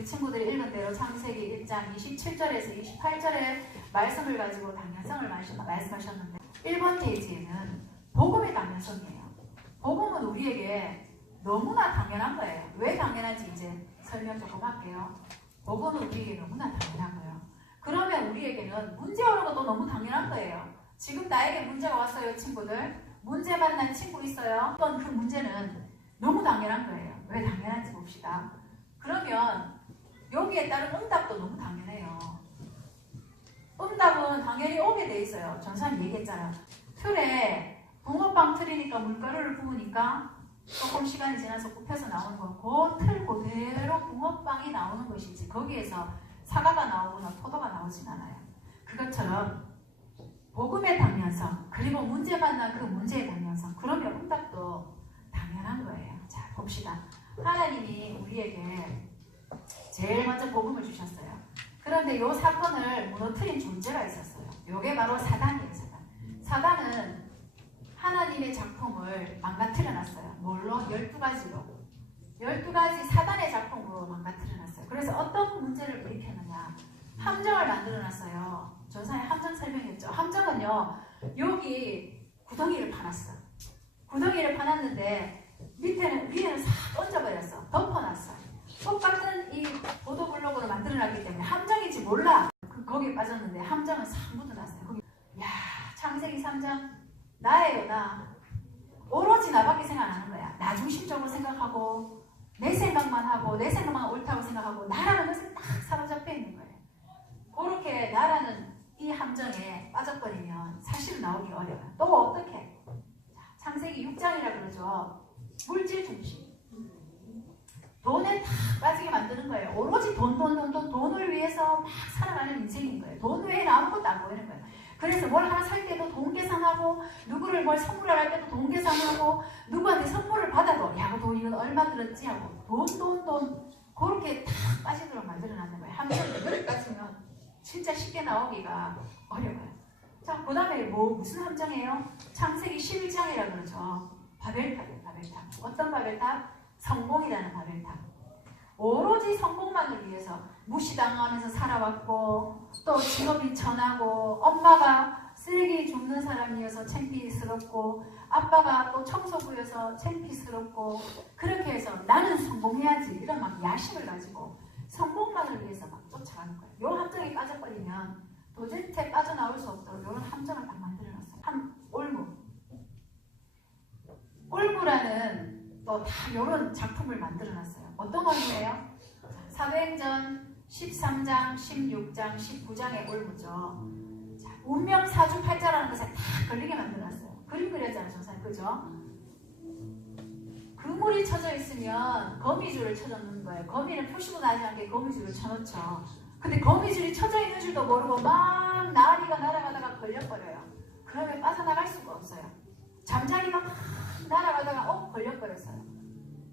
우리 친구들이 읽은 대로 창세기 1장 27절에서 28절의 말씀을 가지고 당연성을 말씀하셨는데 1번 페이지에는 복음의 당연성이에요. 복음은 우리에게 너무나 당연한 거예요. 왜 당연한지 이제 설명 조금 할게요. 복음은 우리에게 너무나 당연한 거예요. 그러면 우리에게는 문제 오는 것도 너무 당연한 거예요. 지금 나에게 문제가 왔어요, 친구들. 문제 만난 친구 있어요? 어떤 그 문제는 너무 당연한 거예요. 왜 당연한지 봅시다. 그러면 여기에 따른 응답도 너무 당연해요. 응답은 당연히 오게 돼 있어요. 전사님 얘기했잖아요. 틀에 붕어빵 틀이니까 물가루를 부으니까 조금 시간이 지나서 굽혀서 나오는 거, 그 틀 그대로 붕어빵이 나오는 것이지 거기에서 사과가 나오거나 포도가 나오진 않아요. 그것처럼 복음의 당연성, 그리고 문제 만난 그 문제의 당연성, 그러면 응답도 당연한 거예요. 자, 봅시다. 하나님이 우리에게 제일 먼저 복음을 주셨어요. 그런데 이 사건을 무너뜨린 존재가 있었어요. 이게 바로 사단이에요. 사단은 하나님의 작품을 망가뜨려놨어요. 뭘로? 12가지로. 12가지 사단의 작품으로 망가뜨려놨어요. 그래서 어떤 문제를 일으켰느냐? 함정을 만들어놨어요. 전사의 함정 설명했죠. 함정은요, 여기 구덩이를 파놨어. 구덩이를 파놨는데 위에는 싹 얹어버렸어. 덮어놨어. 똑같은 이 보도블록으로 만들어놨기 때문에 함정인지 몰라. 거기에 빠졌는데 함정은 싹 묻어놨어요. 거기. 야, 창세기 3장 나예요, 나. 오로지 나밖에 생각 안 하는 거야. 나 중심적으로 생각하고 내 생각만 하고 내 생각만 옳다고 생각하고 나라는 것에 딱 사로잡혀 있는 거예요. 그렇게 나라는 이 함정에 빠져버리면 사실은 나오기 어려워요. 또 어떻게? 창세기 6장이라 그러죠. 물질 중심. 돈에 다 빠지게 만드는 거예요. 오로지 돈을 위해서 막 살아가는 인생인 거예요. 돈 외에는 아무것도 안 보이는 거예요. 그래서 뭘 하나 살 때도 돈 계산하고, 누구를 뭘 선물을 할 때도 돈 계산하고, 누구한테 선물을 받아도 야, 돈 이건 얼마 들었지 하고 돈 그렇게 다 빠지도록 만들어놨는 거예요. 함정이 여기까지면 진짜 쉽게 나오기가 어려워요. 자, 그 다음에 무슨 함정이에요? 창세기 11장이라 그러죠. 바벨탑이에요. 바벨탑. 어떤 바벨탑? 성공이라는 바벨탑. 오로지 성공만을 위해서 무시당하면서 살아왔고, 또 직업이 천하고, 엄마가 쓰레기 줍는 사람이어서 창피스럽고, 아빠가 또 청소부여서 창피스럽고, 그렇게 해서 나는 성공해야지 이런 막 야심을 가지고 성공만을 위해서 막 쫓아가는 거예요. 이 함정에 빠져버리면 도저히 빠져나올 수 없도록 이런 함정을 딱 만들어놨어요. 올무라는 또 다 이런 작품을 만들어놨어요. 어떤 올무예요? 사도행전 13장, 16장, 19장의 올무죠. 자, 운명 사주팔자라는 것에 다 걸리게 만들어놨어요. 그림 그렸잖아요, 전사님. 그죠? 그물이 쳐져 있으면 거미줄을 쳐놓는 거예요. 거미는 푸시고 나지 않게 거미줄을 쳐놓죠. 근데 거미줄이 쳐져 있는 줄도 모르고 막 나리가 날아가다가 걸려버려요. 그러면 빠져나갈 수가 없어요. 잠자리가 막 날아가다가 걸려버렸어요.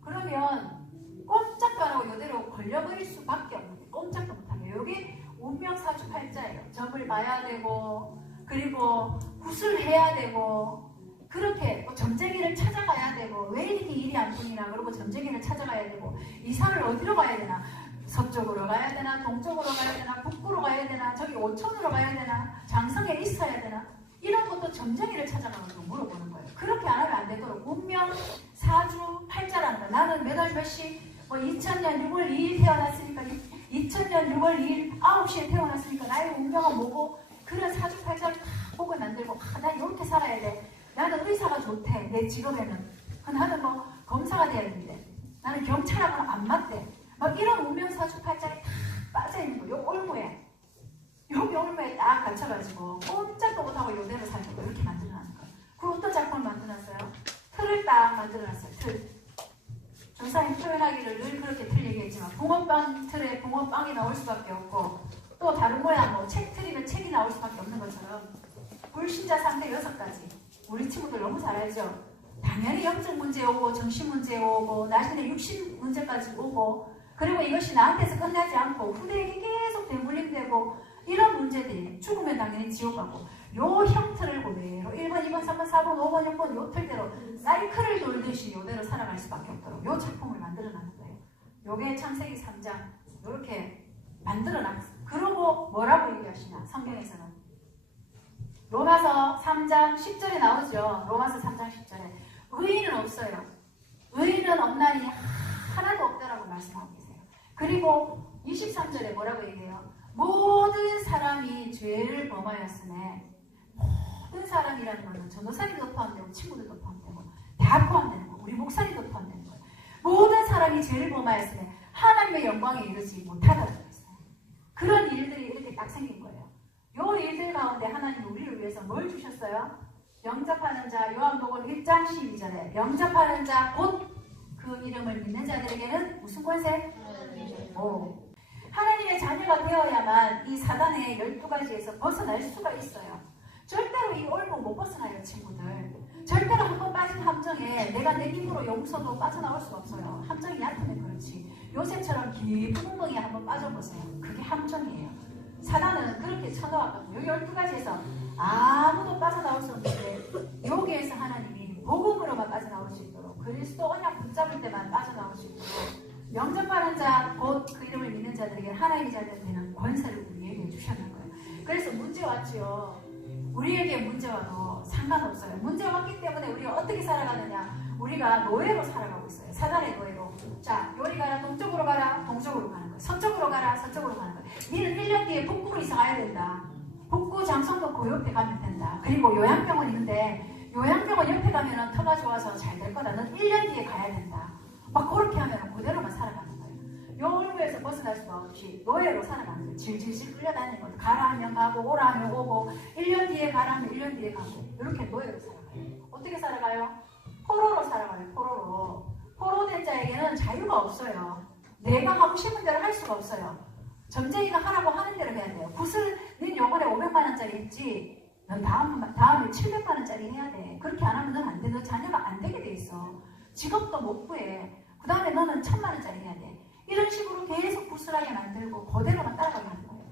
그러면 꼼짝도 안 하고 이대로 걸려버릴 수밖에 없는데 꼼짝도 못하게. 여기 운명사주팔자예요. 점을 봐야 되고, 그리고 구슬해야 되고, 그렇게 점쟁이를 찾아가야 되고, 왜 이렇게 일이 안 통이나 그러고 점쟁이를 찾아가야 되고, 이사를 어디로 가야 되나, 서쪽으로 가야 되나, 동쪽으로 가야 되나, 북부로 가야 되나, 저기 오천으로 가야 되나, 장성에 있어야 되나, 이런 것도 점쟁이를 찾아가면서 물어보는 거예요. 그렇게 안 하면 안 되도록 운명 사주 팔자라는 거야. 나는 몇월 몇시 2000년 6월 2일 태어났으니까 2000년 6월 2일 9시에 태어났으니까 나의 운명은 뭐고, 그런 사주 팔자를 다 보고 만들고, 나 이렇게 살아야 돼. 나는 의사가 좋대. 내 직업에는. 나는 검사가 돼야 되는데, 나는 경찰하고는 안 맞대. 막 이런 운명 사주 팔자에 다 빠져있는 거예요. 요 올무에. 여기 올무에 딱 갇혀가지고 꼼짝도 못하고 요대로 살고 이렇게 만들어놨는 거예요. 그 어떤 작품을 만들어놨어요? 틀을 딱 만들어놨어요. 틀. 전사님 표현하기를 늘 그렇게 틀 얘기했지만, 붕어빵 틀에 붕어빵이 나올 수밖에 없고, 또 다른 모양 책 틀이면 책이 나올 수밖에 없는 것처럼 불신자 상대 6가지. 우리 친구들 너무 잘 알죠? 당연히 영적 문제 오고, 정신 문제 오고, 나중에 육신 문제까지 오고, 그리고 이것이 나한테서 끝나지 않고 후대에게 계속 되물림되고, 이런 문제들이 죽으면 당연히 지옥 가고, 요 형태를 그대로 1번, 2번, 3번, 4번, 5번, 6번 요 틀대로 사이클을 돌듯이 요대로 살아갈 수밖에 없도록 요 작품을 만들어놨는 거예요. 요게 창세기 3장 이렇게 만들어놨어요. 그러고 뭐라고 얘기하시냐? 성경에서는 로마서 3장 10절에 나오죠. 로마서 3장 10절에 의인은 없어요. 의인은 없나니 하나도 없다라고 말씀하고 계세요. 그리고 23절에 뭐라고 얘기해요? 모든 사람이 죄를 범하였으며, 모든 사람이라는 거는 전도사님도 포함되고 친구들도 포함되고 다 포함되는 거, 우리 목사님도 포함되는 거예요. 모든 사람이 죄를 범하였으며 하나님의 영광에 이르지 못하다고 했어요. 그런 일들이 이렇게 딱 생긴 거예요. 요 일들 가운데 하나님 우리를 위해서 뭘 주셨어요? 영접하는 자, 요한복음 1장 12절에 영접하는 자 곧 그 이름을 믿는 자들에게는 무슨 권세? 하나님의 자녀가 되어야만 이 사단의 12가지에서 벗어날 수가 있어요. 절대로 이 올무 못 벗어나요, 친구들. 절대로 한번 빠진 함정에 내가 내 힘으로 용서도 빠져나올 수가 없어요. 함정이 얕으면 그렇지. 요새처럼 깊은 구멍에 한번 빠져보세요. 그게 함정이에요. 사단은 그렇게 쳐놓았거든요. 12가지에서 아무도 빠져나올 수 없는데 여기에서 하나님이 복음으로만 빠져나올 수 있도록, 그리스도 언약 붙잡을 때만 빠져나올 수 있도록 영접하는 자 곧 그 이름을 믿는 자들에게 하나님의 자녀가 되는 권세를 우리에게 주셨는 거예요. 그래서 문제 왔지요. 우리에게 문제 와도 상관없어요. 문제 왔기 때문에 우리가 어떻게 살아가느냐? 우리가 노예로 살아가고 있어요. 사단의 노예로. 자, 요리 가라, 동쪽으로 가라, 동쪽으로 가는 거예요. 서쪽으로 가라, 서쪽으로 가는 거예요. 니는 1년 뒤에 북구로 이사 가야 된다. 북구 장성도 그 옆에 가면 된다. 그리고 요양병원 있는데 요양병원 옆에 가면 터가 좋아서 잘 될 거다. 넌 1년 뒤에 가야 된다. 막 그렇게 하면 그대로만 살아가는 거예요. 요 얼굴에서 벗어날 수가 없이 노예로 살아가는 거예요. 질질질 끌려다니는 거예요. 가라 하면 가고 오라 하면 오고 1년 뒤에 가라 하면 1년 뒤에 가고 이렇게 노예로 살아가요. 어떻게 살아가요? 포로로 살아가요. 포로된 자에게는 자유가 없어요. 내가 하고 싶은 대로 할 수가 없어요. 점쟁이가 하라고 하는 대로 해야 돼요. 굿을 넌 요번에 500만원짜리 했지, 넌 다음에 700만원짜리 해야 돼. 그렇게 안 하면 넌 안 돼. 너 자녀가 안 되게 돼 있어. 직업도 못 구해. 그 다음에 너는 1000만원짜리 해야 돼. 이런 식으로 계속 구슬하게 만들고 그대로만 따라가게 하는 거예요.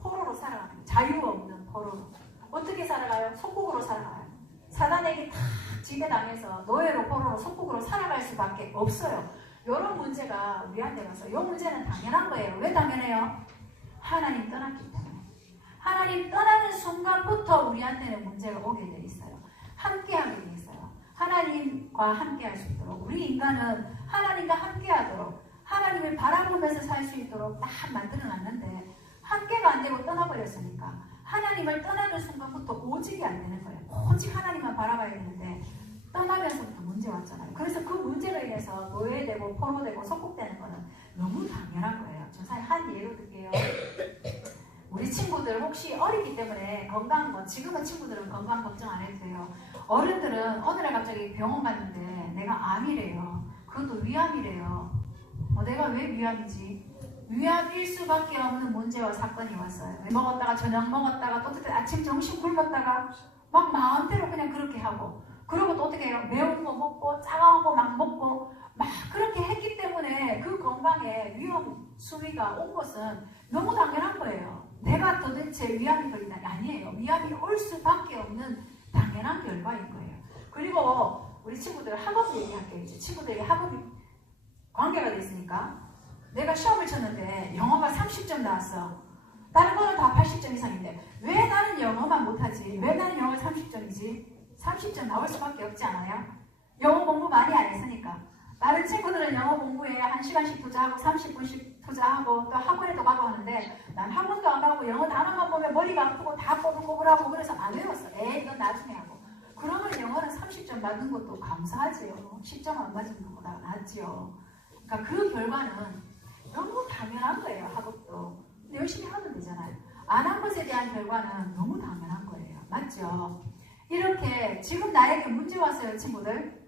포로로 살아가는 거예요. 자유 없는 포로로. 어떻게 살아가요? 속국으로 살아가요. 사단에게 다 지배당해서 노예로 포로로 속국으로 살아갈 수밖에 없어요. 이런 문제가 우리한테 와서 이 문제는 당연한 거예요. 왜 당연해요? 하나님 떠났기 때문에. 하나님 떠나는 순간부터 우리한테는 문제가 오게 돼 있어요. 함께하게 돼 있어요. 하나님과 함께할 수 있도록, 우리 인간은 하나님과 함께하도록, 하나님을 바라보면서 살 수 있도록 딱 만들어놨는데 함께가 안 되고 떠나버렸으니까 하나님을 떠나는 순간부터 오직이 안 되는 거예요. 오직 하나님만 바라봐야 되는데 떠나면서부터 문제 왔잖아요. 그래서 그 문제로 인해서 노예되고 포로되고 속국되는 거는 너무 당연한 거예요. 저 사실 한 예로 들게요. 우리 친구들 혹시 어리기 때문에 건강, 지금은 친구들은 건강 걱정 안 해도 돼요. 어른들은 어느 날 갑자기 병원 갔는데 내가 암이래요. 그것도 위암이래요. 내가 왜 위암이지? 위암일 수밖에 없는 문제와 사건이 왔어요. 먹었다가 저녁 먹었다가 또 그때 아침 점심 굶었다가 막 마음대로 그냥 그렇게 하고, 그리고 또 어떻게 해요? 매운 거 먹고 차가운 거 막 먹고 막 그렇게 했기 때문에 그 건강에 위험 수위가 온 것은 너무 당연한 거예요. 내가 도대체 위암이 걸리나? 아니에요. 위암이 올 수밖에 없는 당연한 결과인 거예요. 그리고 우리 친구들 학업 얘기할게요. 이제 친구들에게 학업이 관계가 됐으니까 내가 시험을 쳤는데 영어가 30점 나왔어. 다른 거는 다 80점 이상인데 왜 나는 영어만 못하지? 왜 나는 영어 30점이지? 30점 나올 수밖에 없지 않아요? 영어 공부 많이 안 했으니까. 다른 친구들은 영어 공부에 1시간씩 투자하고 30분씩 투자하고 또 학원에도 가고 하는데 난 학원도 안 가고 영어 단어만 보면 머리가 아프고 다 꼬불꼬불하고 그래서 안 외웠어. 이건 나중에 하고. 그러면 영어는 30점 받는 것도 감사하지요. 10점 안 맞은 것보다 낫지요. 그러니까 그 결과는 너무 당연한 거예요. 학업도. 근데 열심히 하면 되잖아요. 안 한 것에 대한 결과는 너무 당연한 거예요. 맞죠? 이렇게 지금 나에게 문제 왔어요, 친구들.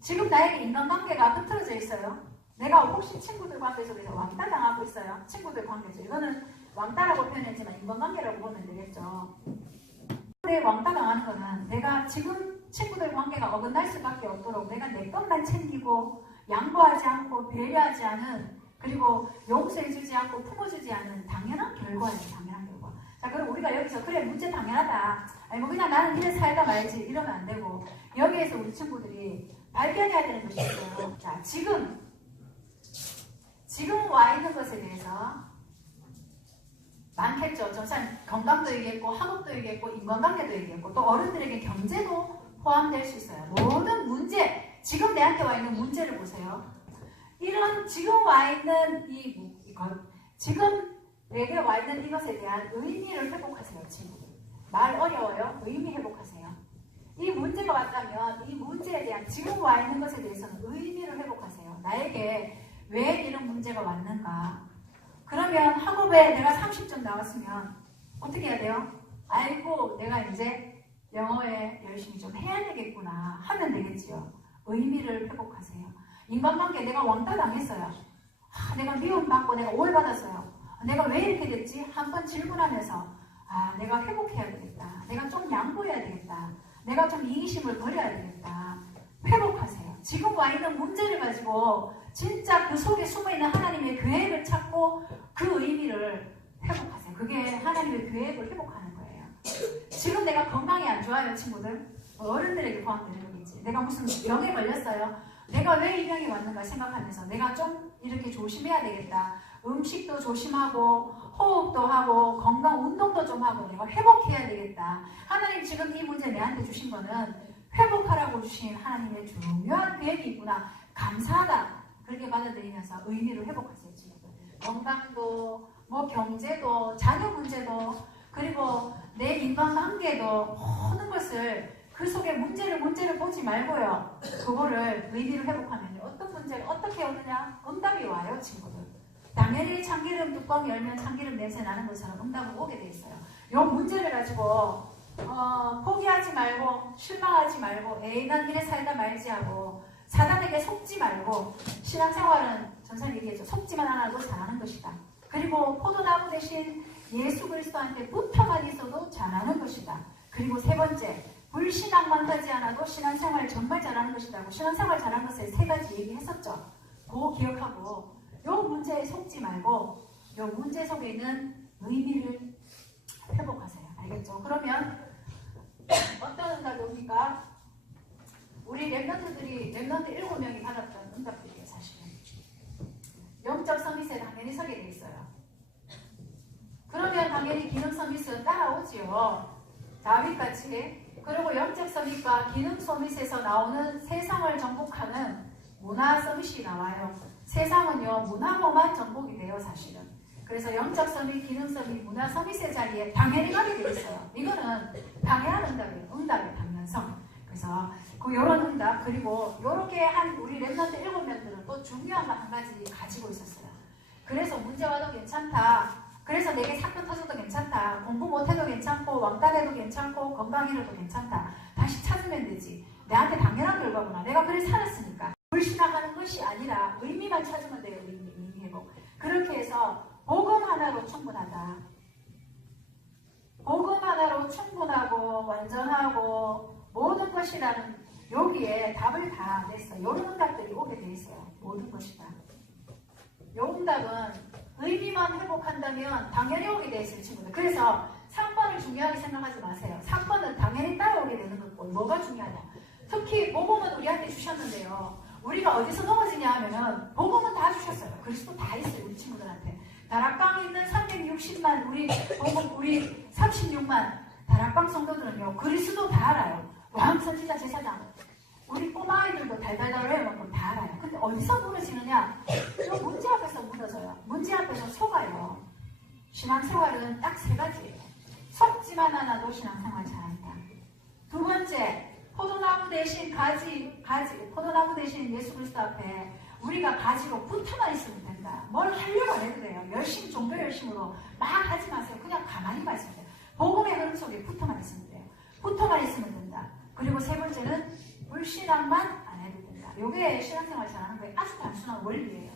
지금 나에게 인간관계가 흐트러져 있어요. 내가 혹시 친구들 관계 속에서 왕따 당하고 있어요. 친구들 관계죠. 이거는 왕따라고 표현했지만 인간관계라고 보면 되겠죠. 근데 왕따 당하는 거는 내가 지금 친구들 관계가 어긋날 수밖에 없도록 내가 내 것만 챙기고 양보하지 않고 배려하지 않은, 그리고 용서해주지 않고 품어주지 않은 당연한 결과예요. 당연한 결과. 자, 그럼 우리가 여기서 그래 문제 당연하다. 아니 뭐 그냥 나는 이래 살다 말지 이러면 안 되고, 여기에서 우리 친구들이 발견해야 되는 것이 있어요. 자, 지금 지금 와 있는 것에 대해서 많겠죠. 전산 건강도 얘기했고 학업도 얘기했고 인간관계도 얘기했고 또 어른들에게 경제도 포함될 수 있어요. 모든 문제, 지금 내한테 와 있는 문제를 보세요. 이런 지금 와 있는 이것, 지금 내게 와 있는 이것에 대한 의미를 회복하세요. 친구들. 말 어려워요? 의미 회복하세요. 이 문제가 왔다면 이 문제에 대한 지금 와 있는 것에 대해서는 의미를 회복하세요. 나에게 왜 이런 문제가 왔는가? 그러면 학업에 내가 30점 나왔으면 어떻게 해야 돼요? 아이고 내가 이제 영어에 열심히 좀 해야 되겠구나 하면 되겠지요. 의미를 회복하세요. 인간관계 내가 왕따 당했어요. 내가 미움받고 내가 오해받았어요. 내가 왜 이렇게 됐지? 한번 질문하면서 내가 회복해야 되겠다. 내가 좀 양보해야 되겠다. 내가 좀 이기심을 버려야 되겠다. 회복하세요. 지금 와 있는 문제를 가지고 진짜 그 속에 숨어있는 하나님의 계획을 찾고 그 의미를 회복하세요. 그게 하나님의 계획을 회복하는 거예요. 지금 내가 건강이 안 좋아요, 친구들. 어른들에게 포함되는 거겠지. 내가 무슨 병에 걸렸어요. 내가 왜 이 병이 왔는가 생각하면서 내가 좀 이렇게 조심해야 되겠다. 음식도 조심하고 호흡도 하고 건강 운동도 좀 하고 내가 회복해야 되겠다. 하나님 지금 이 문제 내한테 주신 거는 회복하라고 주신 하나님의 중요한 계획이 있구나. 감사하다. 그렇게 받아들이면서 의미를 회복하세요. 지금 건강도 뭐 경제도 자녀 문제도 그리고 내 인간관계도 모든 것을 그 속에 문제를 보지 말고요. 그거를 의미를 회복하면 어떤 문제가 어떻게 오느냐? 응답이 와요, 친구들. 당연히 참기름 뚜껑 열면 참기름 냄새 나는 것처럼 응답은 오게 돼 있어요. 이 문제를 가지고 포기하지 말고 실망하지 말고 난 이래 살다 말지 하고 사단에게 속지 말고 신앙생활은 전사님 얘기했죠. 속지만 않아도 잘하는 것이다. 그리고 포도나무 대신 예수 그리스도한테 붙어만 있어도 잘하는 것이다. 그리고 세 번째, 불신앙만 하지 않아도 신앙생활 정말 잘하는 것이다. 신앙생활 잘하는 것에 세 가지 얘기했었죠. 그거 기억하고 요 문제에 속지 말고 요 문제 속에 있는 의미를 회복하세요. 알겠죠? 그러면 어떤 응답이 옵니까? 우리 랩런트 7명이 받았던 응답들이에요. 사실은 영적 서밋에 당연히 서게 돼 있어요. 그러면 당연히 기능 서밋은 따라오지요. 다윗같이. 그리고 영적 서밋과 기능 서밋에서 나오는 세상을 정복하는 문화 서밋이 나와요. 세상은요 문화로만 정복이 돼요. 사실은. 그래서 영적 서밋, 기능 서밋, 문화 서밋의 자리에 당연히 가게 돼 있어요. 이거는 당연한 응답이에요. 응답의 당연성. 그래서 이런 응답 그리고 이렇게 한 우리 랩런트 7명들은 또 중요한 거 한 가지 가지고 있었어요. 그래서 문제 와도 괜찮다. 그래서 내게 사건 터져도 괜찮다. 공부 못해도 괜찮고 왕따 돼도 괜찮고 건강 잃어도 괜찮다. 다시 찾으면 되지. 내한테 당연한 결과구나. 내가 그래 살았으니까. 불신앙하는 것이 아니라 의미만 찾으면 돼요. 의미 회복. 그렇게 해서 복음 하나로 충분하다. 복음 하나로 충분하고 완전하고 모든 것이라는 여기에 답을 다 냈어요. 이런 응답들이 오게 돼 있어요. 모든 것이다. 이 응답은 의미만 회복한다면 당연히 오게 돼 있어요, 친구들. 그래서 3번을 중요하게 생각하지 마세요. 3번은 당연히 따라오게 되는 거고 뭐가 중요하냐. 특히 복음은 우리한테 주셨는데요. 우리가 어디서 넘어지냐 하면은 복음은 다 주셨어요. 그리스도 다 있어요, 우리 친구들한테. 다락방에 있는 360만 우리 36만 다락방 성도들은요 그리스도 다 알아요. 왕 선지자 제사장 우리 꼬마아이들도 달달달 외워놓고 다 알아요. 근데 어디서 무너지느냐? 이 문제 앞에서 무너져요. 문제 앞에서 속아요. 신앙생활은 딱 세 가지예요. 속지만 않아도 신앙생활 잘한다. 두 번째, 포도나무 대신 포도나무 대신 예수 그리스도 앞에 우리가 가지로 붙어만 있으면 된다. 뭘 하려고 안 해도 돼요. 열심히 종교 열심으로 막 하지 마세요. 그냥 가만히만 있으면 돼요. 복음의 흐름 속에 붙어만 있으면 돼요. 붙어만 있으면 된다. 그리고 세 번째는 불신앙만 안 해도 된다. 이게 신앙생활 잘하는 거예요. 아주 단순한 원리예요.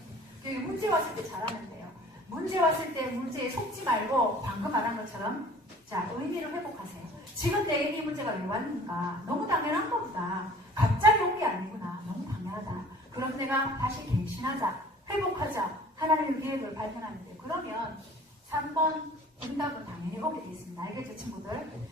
여기 문제 왔을 때 잘하면 돼요. 문제 왔을 때 문제에 속지 말고 방금 말한 것처럼 자 의미를 회복하세요. 지금 내게 이 문제가 왜 왔는가? 너무 당연한 거보다 갑자기 온 게 아니구나. 너무 당연하다. 그럼 내가 다시 갱신하자. 회복하자. 하나님의 계획을 발견하면 돼요. 그러면 3번 응답은 당연히 오게 되어 있습니다. 알겠죠, 친구들?